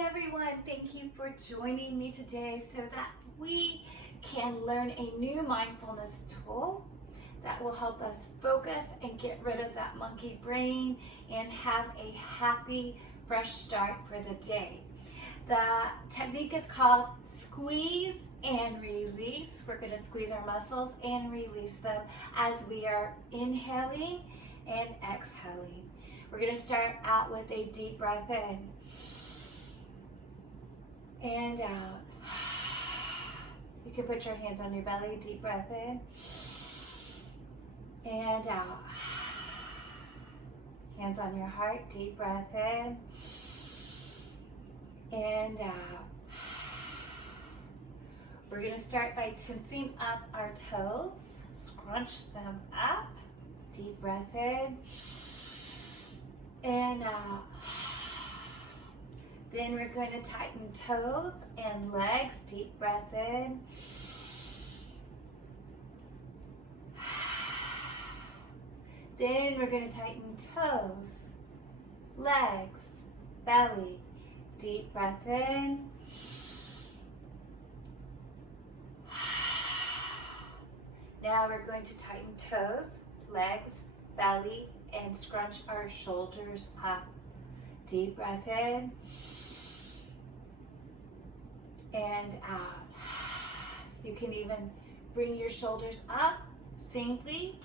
Hi everyone, thank you for joining me today so that we can learn a new mindfulness tool that will help us focus and get rid of that monkey brain and have a happy, fresh start for the day. The technique is called squeeze and release. We're going to squeeze our muscles and release them as we are inhaling and exhaling. We're going to start out with a deep breath in and out. You can put your hands on your belly, deep breath in and out. Hands on your heart, deep breath in and out. We're going to start by tensing up our toes, scrunch them up, deep breath in and out. Then we're going to tighten toes and legs, deep breath in. Then we're going to tighten toes, legs, belly, deep breath in. Now we're going to tighten toes, legs, belly, and scrunch our shoulders up. Deep breath in and out. You can even bring your shoulders up singly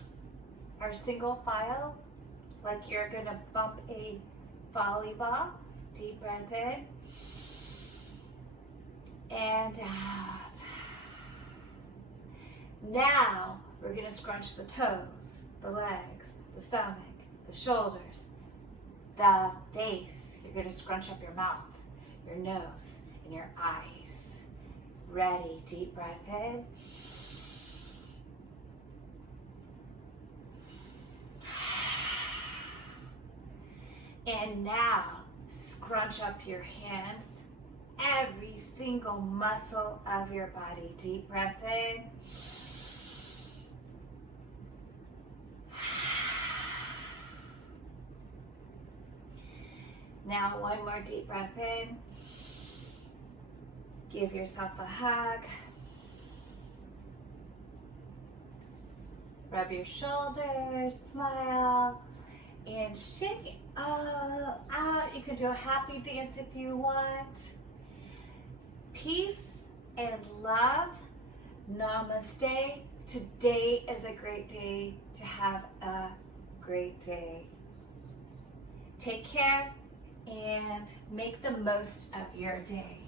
or single file, like you're going to bump a volleyball. Deep breath in and out. Now we're going to scrunch the toes, the legs, the stomach, the shoulders, the face. You're going to scrunch up your mouth, your nose, and your eyes. Ready, deep breath in. And now scrunch up your hands, every single muscle of your body. Deep breath in. Now one more deep breath in. Give yourself a hug. Rub your shoulders, smile, and shake it all out. You can do a happy dance if you want. Peace and love. Namaste. Today is a great day to have a great day. Take care and make the most of your day.